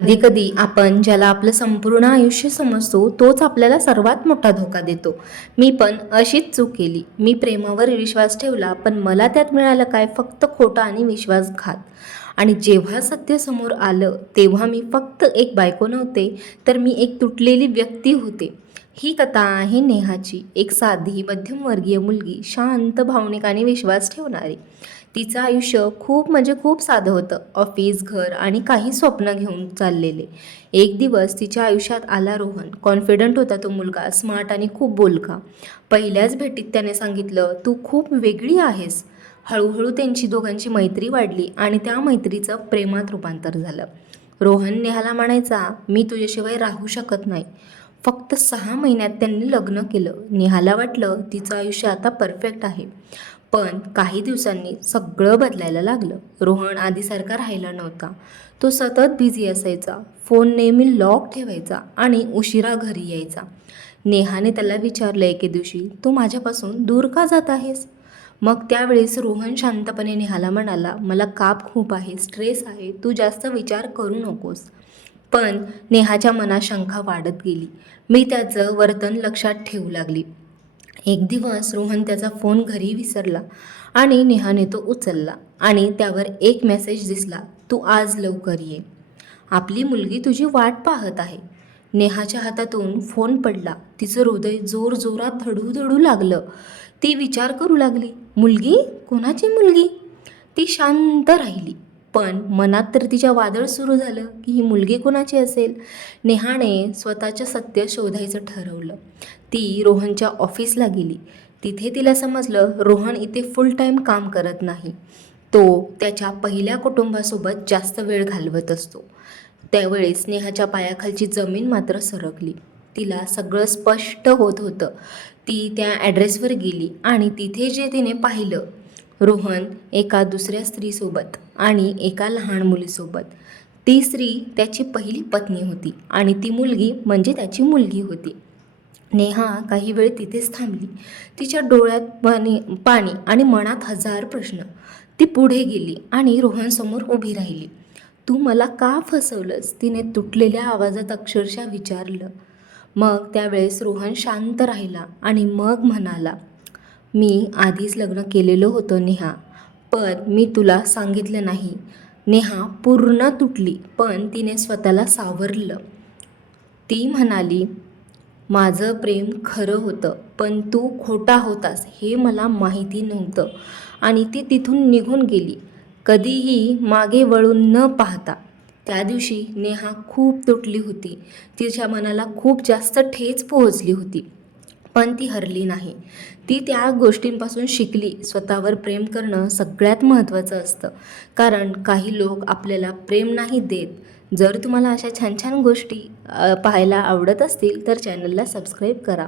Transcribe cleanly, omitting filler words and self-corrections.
कधी-कधी आपण ज्याला आपलं संपूर्ण आयुष्य समजतो, तोच आपल्याला सर्वात मोठा धोका देतो. मी पण अशीच चूक केली. मी प्रेमावर विश्वास ठेवला, पण मला त्यात मिळालं काय? फक्त खोटा आणि विश्वासघात. आणि जेव्हा सत्य समोर आलं, तेव्हा मी फक्त एक बायको नव्हते, तर मी एक तुटलेली व्यक्ती होते. ही कथा आहे नेहाची, एक साधी मध्यमवर्गीय मुलगी, शांत, भावनिक आणि विश्वास ठेवणारी. तिचं आयुष्य खूप म्हणजे खूप साधं होतं. ऑफिस, घर आणि काही स्वप्न घेऊन चाललेले. एक दिवस तिच्या आयुष्यात आला रोहन. कॉन्फिडंट होता तो मुलगा, स्मार्ट आणि खूप बोलका. पहिल्याच भेटीत त्याने सांगितलं, तू खूप वेगळी आहेस. हळूहळू त्यांची दोघांची मैत्री वाढली आणि त्या मैत्रीचं प्रेमात रूपांतर झालं. रोहन नेहाला म्हणायचा, मी तुझ्याशिवाय राहू शकत नाही. फक्त 6 महिन्यात त्यांनी लग्न केलं. नेहाला वाटलं तिचं आयुष्य आता परफेक्ट आहे. पण काही दिवसांनी सगळं बदलायला लागलं. रोहन आधीसारखा राहिला नव्हता. तो सतत बिझी असायचा, फोन नेहमी लॉक ठेवायचा आणि उशिरा घरी यायचा. नेहाने त्याला विचारलं एके दिवशी, तू माझ्यापासून दूर का जात आहेस? मग त्यावेळेस रोहन शांतपणे नेहाला म्हणाला, मला काप खूप आहे, स्ट्रेस आहे, तू जास्त विचार करू नकोस. पण नेहाच्या मनात शंका वाढत गेली. मी त्याचं वर्तन लक्षात ठेवू लागली. एक दिवस रोहन त्याचा फोन घरी विसरला आणि नेहाने तो उचलला आणि त्यावर एक मेसेज दिसला, तू आज लवकर ये. आपली मुलगी तुझी वाट पाहत आहे. नेहाच्या हातातून फोन पडला. तिचं हृदय जोरजोरात धडू लागलं. ती विचार करू लागली, मुलगी? कोणाची मुलगी? ती शांत राहिली. पण मनात तर तिच्या वादळ सुरू झालं की ही मुलगी कोणाची असेल. नेहाने स्वतःचं सत्य शोधायचं ठरवलं. ती रोहनच्या ऑफिसला गेली. तिथे तिला समजलं रोहन इथे फुल टाईम काम करत नाही. तो त्याच्या पहिल्या कुटुंबासोबत जास्त वेळ घालवत असतो. त्यावेळेस नेहाच्या पायाखालची जमीन मात्र सरकली. तिला सगळं स्पष्ट होत होतं. ती त्या ॲड्रेसवर गेली आणि तिथे जे तिने पाहिलं, रोहन एका दुसऱ्या स्त्रीसोबत आणि एका लहान मुलीसोबत. ती स्त्री त्याची पहिली पत्नी होती आणि ती मुलगी म्हणजे त्याची मुलगी होती. नेहा काही वेळ तिथेच थांबली. तिच्या डोळ्यात पाणी आणि मनात हजार प्रश्न. ती पुढे गेली आणि रोहनसमोर उभी राहिली. तू मला का फसवलंस? तिने तुटलेल्या आवाजात अक्षरशः विचारलं. मग त्यावेळेस रोहन शांत राहिला आणि मग म्हणाला, मी आधीच लग्न केलेलं होतं नेहा, पण मी तुला सांगितलं नाही. नेहा पूर्ण तुटली, पण तिने स्वतःला सावरलं. ती म्हणाली, माझं प्रेम खरं होतं, पण तू खोटा होतास हे मला माहिती नव्हतं. आणि ती तिथून निघून गेली, कधीही मागे वळून न पाहता. त्या दिवशी नेहा खूप तुटली होती. तिच्या मनाला खूप जास्त ठेच पोहोचली होती. पण ती हरली नाही. ती त्या गोष्टींपासून शिकली. स्वतःवर प्रेम करणं सगळ्यात महत्त्वाचं असतं. कारण काही लोक आपल्याला प्रेम नाही देत. जर तुम्हाला अशा छान छान गोष्टी पाहायला आवडत असतील तर चॅनलला सबस्क्राईब करा.